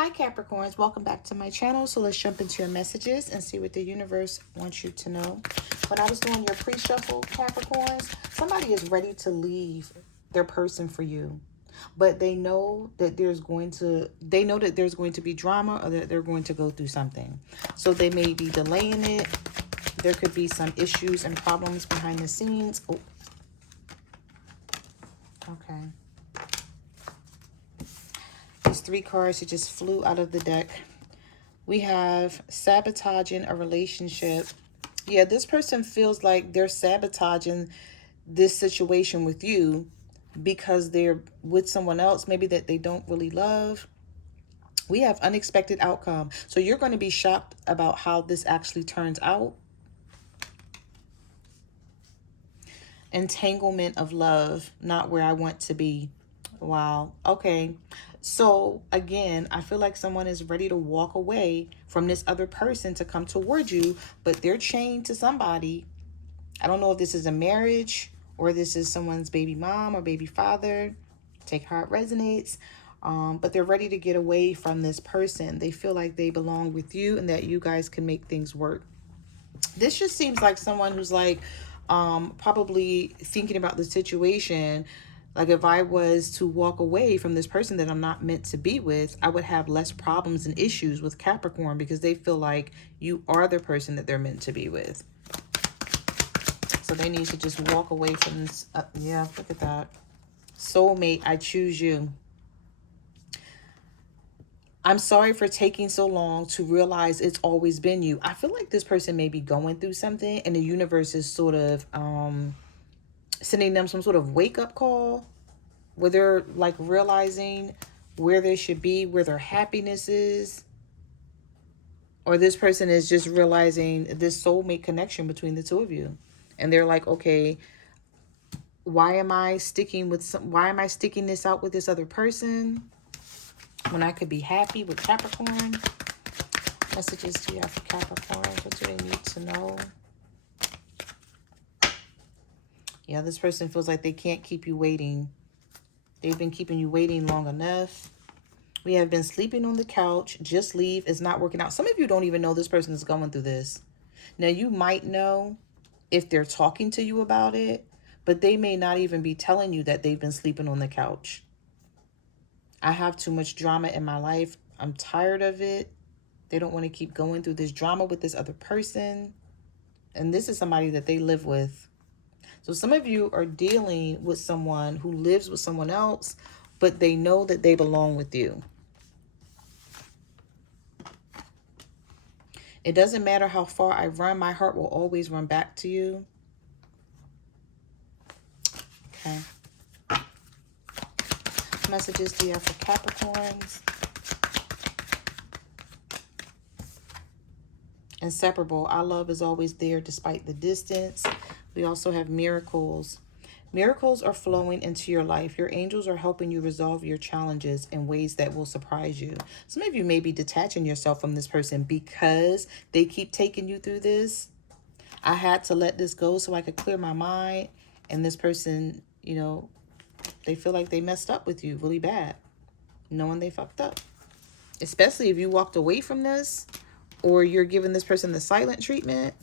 Hi Capricorns, welcome back to my channel. So let's jump into your messages and see what the universe wants you to know. When I was doing your pre-shuffle, Capricorns, somebody is ready to leave their person for you. But they know that there's going to be drama, or that they're going to go through something. So they may be delaying it. There could be some issues and problems behind the scenes. Oh. Okay. These three cards that just flew out of the deck. We have sabotaging a relationship. Yeah, this person feels like they're sabotaging this situation with you because they're with someone else, maybe that they don't really love. We have unexpected outcome. So you're going to be shocked about how this actually turns out. Entanglement of love, not where I want to be. Wow. Okay. So again, I feel like someone is ready to walk away from this other person to come towards you, but they're chained to somebody. I don't know if this is a marriage or this is someone's baby mom or baby father. Take how it resonates. But they're ready to get away from this person. They feel like they belong with you and that you guys can make things work. This just seems like someone who's like probably thinking about the situation. Like if I was to walk away from this person that I'm not meant to be with, I would have less problems and issues with Capricorn because they feel like you are the person that they're meant to be with. So they need to just walk away from this. Yeah, look at that. Soulmate, I choose you. I'm sorry for taking so long to realize it's always been you. I feel like this person may be going through something and the universe is sort of sending them some sort of wake-up call where they're like realizing where they should be, where their happiness is. Or this person is just realizing this soulmate connection between the two of you. And they're like, okay, why am I sticking this out with this other person when I could be happy with Capricorn? Messages do you have for Capricorn? What do they need to know? Yeah, this person feels like they can't keep you waiting. They've been keeping you waiting long enough. We have been sleeping on the couch. Just leave. It's not working out. Some of you don't even know this person is going through this. Now, you might know if they're talking to you about it, but they may not even be telling you that they've been sleeping on the couch. I have too much drama in my life. I'm tired of it. They don't want to keep going through this drama with this other person. And this is somebody that they live with. So some of you are dealing with someone who lives with someone else, but they know that they belong with you. It doesn't matter how far I run, my heart will always run back to you. Okay. Messages do you have for Capricorns? Inseparable. Our love is always there despite the distance. We also have miracles. Miracles are flowing into your life. Your angels are helping you resolve your challenges in ways that will surprise you. Some of you may be detaching yourself from this person because they keep taking you through this. I had to let this go so I could clear my mind. And this person, you know, they feel like they messed up with you really bad, knowing they fucked up. Especially if you walked away from this or you're giving this person the silent treatment.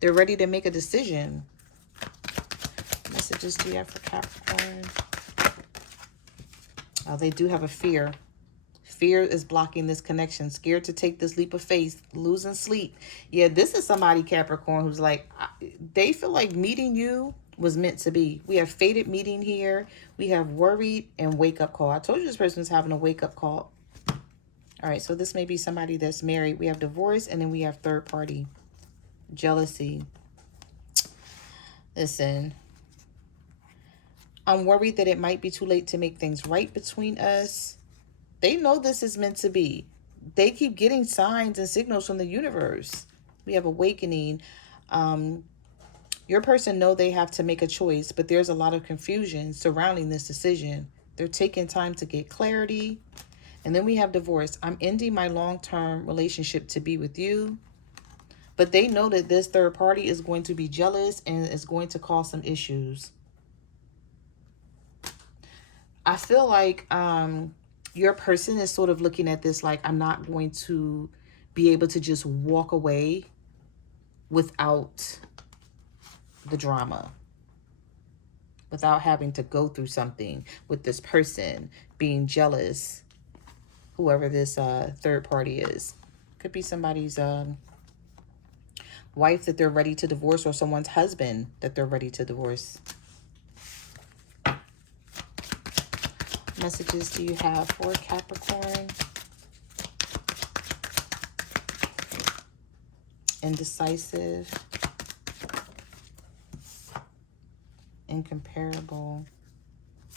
They're ready to make a decision. Messages do you have for Capricorn? Oh, they do have a fear. Fear is blocking this connection. Scared to take this leap of faith. Losing sleep. Yeah, this is somebody, Capricorn, who's like, they feel like meeting you was meant to be. We have fated meeting here. We have worried and wake up call. I told you this person is having a wake up call. All right, so this may be somebody that's married. We have divorce and then we have third party. Jealousy. Listen. I'm worried that it might be too late to make things right between us. They know this is meant to be. They keep getting signs and signals from the universe. We have awakening. Your person know they have to make a choice, but there's a lot of confusion surrounding this decision. They're taking time to get clarity. And then we have divorce. I'm ending my long-term relationship to be with you. But they know that this third party is going to be jealous and is going to cause some issues. I feel like your person is sort of looking at this like, I'm not going to be able to just walk away without the drama, without having to go through something with this person, being jealous, whoever this third party is. Could be somebody's wife that they're ready to divorce, or someone's husband that they're ready to divorce. Messages do you have for Capricorn? Indecisive. Incomparable.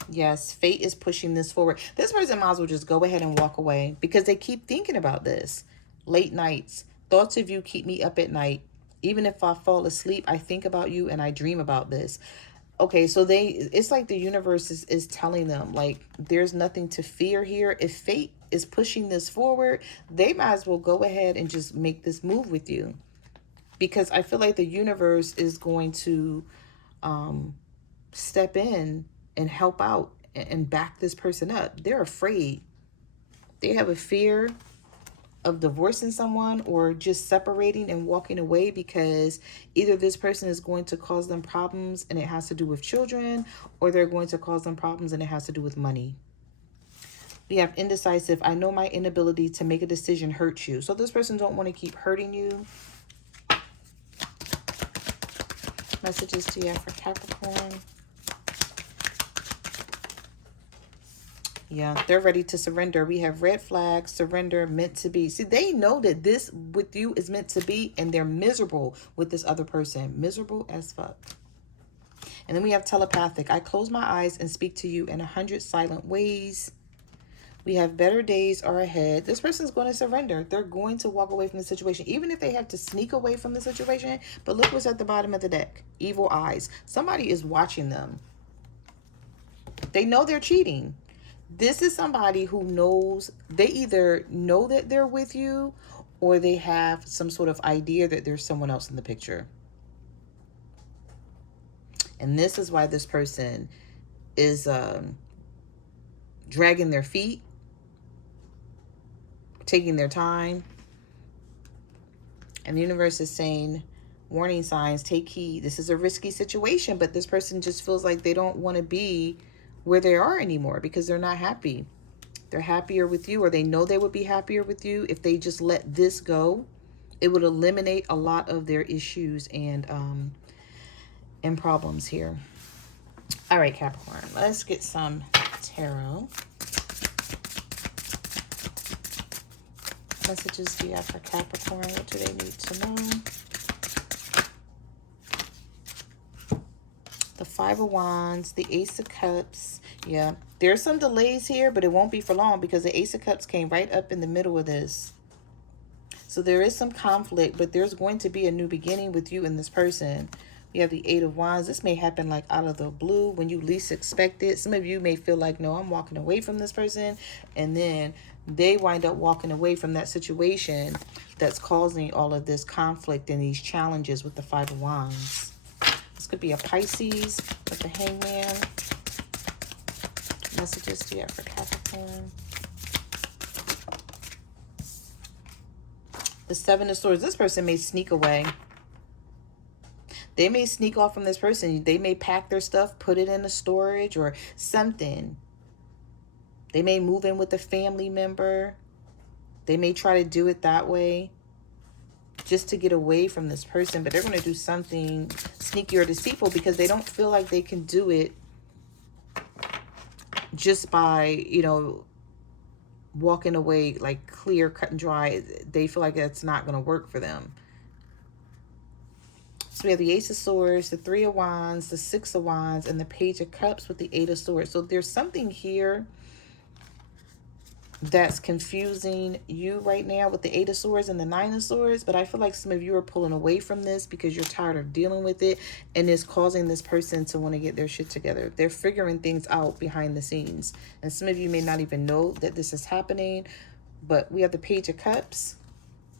Yes, fate is pushing this forward. This person might as well just go ahead and walk away because they keep thinking about this. Late nights. Thoughts of you keep me up at night. Even if I fall asleep, I think about you and I dream about this. Okay, so it's like the universe is telling them, like, there's nothing to fear here. If fate is pushing this forward, they might as well go ahead and just make this move with you. Because I feel like the universe is going to step in and help out and back this person up. They're afraid. They have a fear of divorcing someone or just separating and walking away because either this person is going to cause them problems and it has to do with children, or they're going to cause them problems and it has to do with money. We have indecisive. I know my inability to make a decision hurts you. So this person don't want to keep hurting you. Messages to you for Capricorn. Yeah, they're ready to surrender. We have red flags, surrender, meant to be. See, they know that this with you is meant to be, and they're miserable with this other person. Miserable as fuck. And then we have telepathic. I close my eyes and speak to you in 100 silent ways. We have better days are ahead. This person's going to surrender. They're going to walk away from the situation, even if they have to sneak away from the situation. But look what's at the bottom of the deck. Evil eyes. Somebody is watching them. They know they're cheating. This is somebody who knows, they either know that they're with you or they have some sort of idea that there's someone else in the picture. And this is why this person is dragging their feet, taking their time. And the universe is saying, warning signs, take heed. This is a risky situation, but this person just feels like they don't want to be where they are anymore because they're not happy. They're happier with you, or they know they would be happier with you if they just let this go. It would eliminate a lot of their issues and problems here. All right, Capricorn, let's get some tarot. Messages do you have for Capricorn? What do they need to know? The Five of Wands, the Ace of Cups. Yeah, there's some delays here, but it won't be for long because the Ace of Cups came right up in the middle of this. So there is some conflict, but there's going to be a new beginning with you and this person. We have the Eight of Wands. This may happen like out of the blue when you least expect it. Some of you may feel like, no, I'm walking away from this person. And then they wind up walking away from that situation that's causing all of this conflict and these challenges with the Five of Wands. This could be a Pisces with the Hangman. Messages do you have for Capricorn? The Seven of Swords. This person may sneak away. They may sneak off from this person. They may pack their stuff, put it in a storage or something. They may move in with a family member. They may try to do it that way just to get away from this person, but they're going to do something sneaky or deceitful because they don't feel like they can do it just by, you know, walking away like clear, cut and dry. They feel like that's not going to work for them. So we have the Ace of Swords, the Three of Wands, the Six of Wands, and the Page of Cups with the Eight of Swords. So there's something here that's confusing you right now with the Eight of Swords and the Nine of Swords, but I feel like some of you are pulling away from this because you're tired of dealing with it, and it's causing this person to want to get their shit together. They're figuring things out behind the scenes, and some of you may not even know that this is happening. But we have the Page of Cups.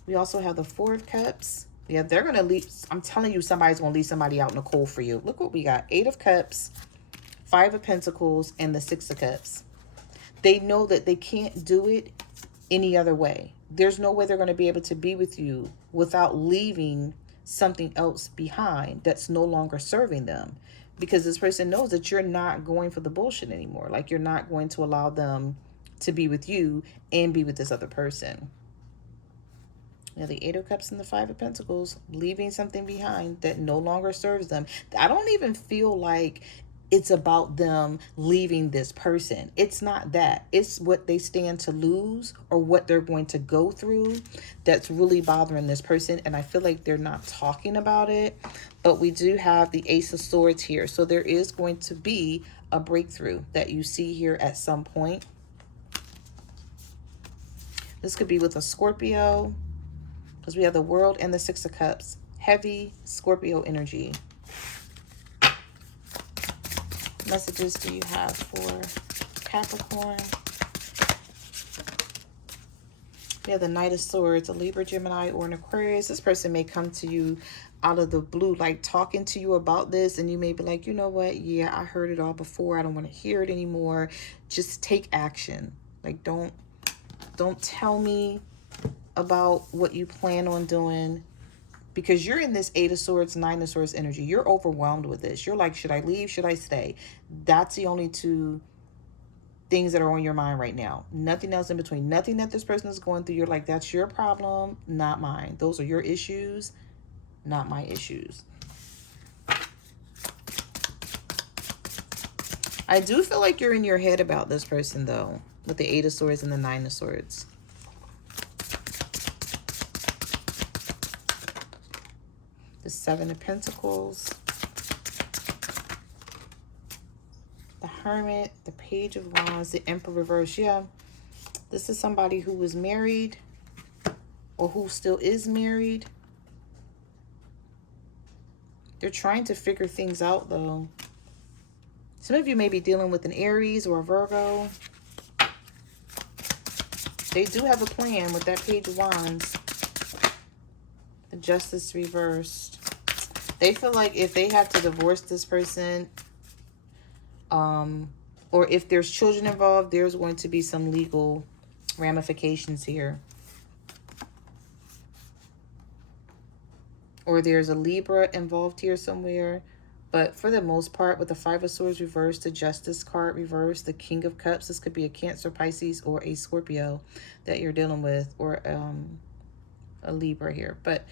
We also have the Four of Cups. Yeah, they're going to leave. I'm telling you, somebody's going to leave somebody out in the cold for you. Look what we got. Eight of Cups, Five of Pentacles, and the Six of Cups. They know that they can't do it any other way. There's no way they're going to be able to be with you without leaving something else behind that's no longer serving them. Because this person knows that you're not going for the bullshit anymore. Like, you're not going to allow them to be with you and be with this other person. You know, the Eight of Cups and the Five of Pentacles, leaving something behind that no longer serves them. I don't even feel like it's about them leaving this person. It's not that. It's what they stand to lose or what they're going to go through that's really bothering this person. And I feel like they're not talking about it. But we do have the Ace of Swords here. So there is going to be a breakthrough that you see here at some point. This could be with a Scorpio, because we have the World and the Six of Cups. Heavy Scorpio energy. Messages do you have for Capricorn? We have the Knight of Swords, a Libra, Gemini, or an Aquarius. This person may come to you out of the blue, like talking to you about this, and you may be like, you know what? Yeah, I heard it all before. I don't want to hear it anymore. Just take action. Like, don't tell me about what you plan on doing, because you're in this Eight of Swords, Nine of Swords energy. You're overwhelmed with this. You're like, should I leave? Should I stay? That's the only two things that are on your mind right now. Nothing else in between. Nothing that this person is going through. You're like, that's your problem, not mine. Those are your issues, not my issues. I do feel like you're in your head about this person, though, with the Eight of Swords and the Nine of Swords. The Seven of Pentacles, the Hermit, the Page of Wands, the Emperor reverse. Yeah, this is somebody who was married or who still is married. They're trying to figure things out, though. Some of you may be dealing with an Aries or a Virgo. They do have a plan with that Page of Wands. The Justice reversed. They feel like if they have to divorce this person, or if there's children involved, there's going to be some legal ramifications here. Or there's a Libra involved here somewhere. But for the most part, with the Five of Swords reversed, the Justice card reversed, the King of Cups, this could be a Cancer, Pisces, or a Scorpio that you're dealing with, or a Libra here. But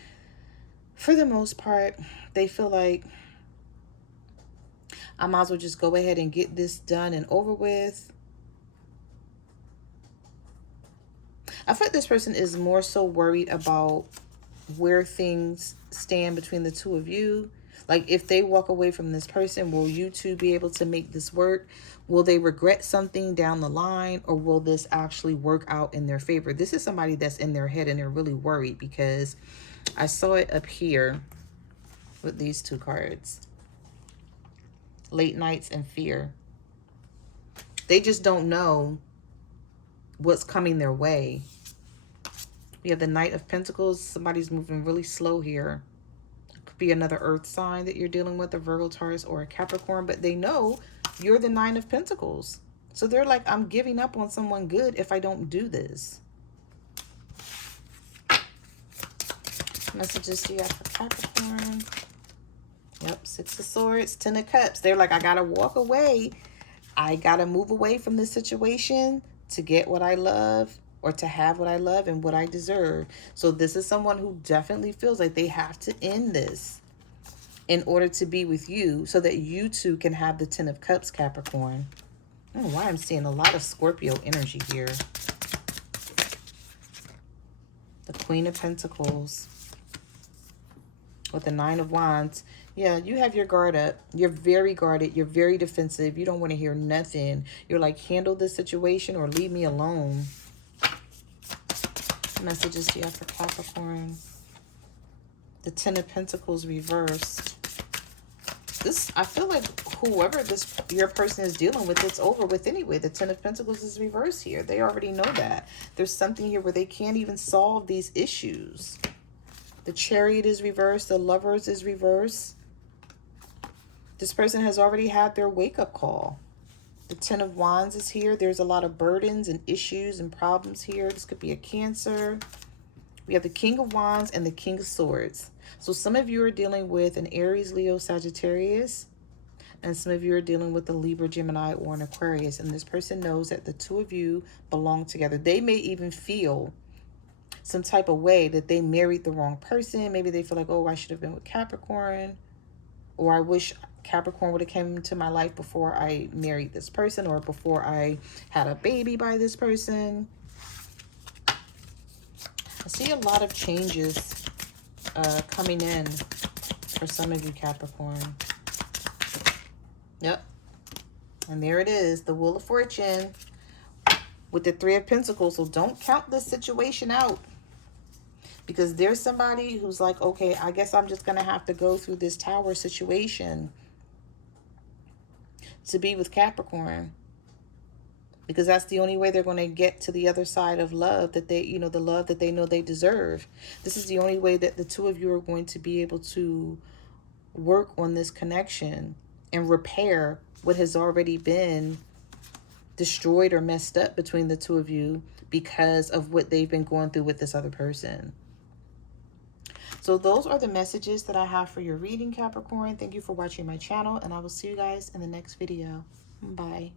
for the most part, they feel like I might as well just go ahead and get this done and over with. I feel like this person is more so worried about where things stand between the two of you. Like, if they walk away from this person, will you two be able to make this work? Will they regret something down the line, or will this actually work out in their favor? This is somebody that's in their head and they're really worried, because I saw it up here with these two cards. Late nights and fear. They just don't know what's coming their way. We have the Knight of Pentacles. Somebody's moving really slow here. Could be another earth sign that you're dealing with, a Virgo, Taurus, or a Capricorn, but they know you're the Nine of Pentacles. So they're like, I'm giving up on someone good if I don't do this. Messages do you have for Capricorn? Yep, Six of Swords, Ten of Cups. They're like, I gotta walk away. I gotta move away from this situation to get what I love, or to have what I love and what I deserve. So this is someone who definitely feels like they have to end this in order to be with you, so that you two can have the Ten of Cups, Capricorn. I don't know why I'm seeing a lot of Scorpio energy here. The Queen of Pentacles with the Nine of Wands. Yeah, you have your guard up. You're very guarded. You're very defensive. You don't want to hear nothing. You're like, handle this situation or leave me alone. Messages do you have for Capricorn? The Ten of Pentacles reversed. This, I feel like whoever your person is dealing with, it's over with anyway. The Ten of Pentacles is reversed here. They already know that. There's something here where they can't even solve these issues. The Chariot is reversed. The Lovers is reversed. This person has already had their wake-up call. The Ten of Wands is here. There's a lot of burdens and issues and problems here. This could be a Cancer. We have the King of Wands and the King of Swords. So some of you are dealing with an Aries, Leo, Sagittarius. And some of you are dealing with a Libra, Gemini, or an Aquarius. And this person knows that the two of you belong together. They may even feel some type of way that they married the wrong person. Maybe they feel like, oh, I should have been with Capricorn. Or I wish Capricorn would have come into my life before I married this person, or before I had a baby by this person. I see a lot of changes coming in for some of you, Capricorn. Yep. And there it is, the Wheel of Fortune with the Three of Pentacles. So don't count this situation out. Because there's somebody who's like, okay, I guess I'm just going to have to go through this Tower situation to be with Capricorn. Because that's the only way they're going to get to the other side of love that they, you know, the love that they know they deserve. This is the only way that the two of you are going to be able to work on this connection and repair what has already been destroyed or messed up between the two of you because of what they've been going through with this other person. So those are the messages that I have for your reading, Capricorn. Thank you for watching my channel, and I will see you guys in the next video. Bye.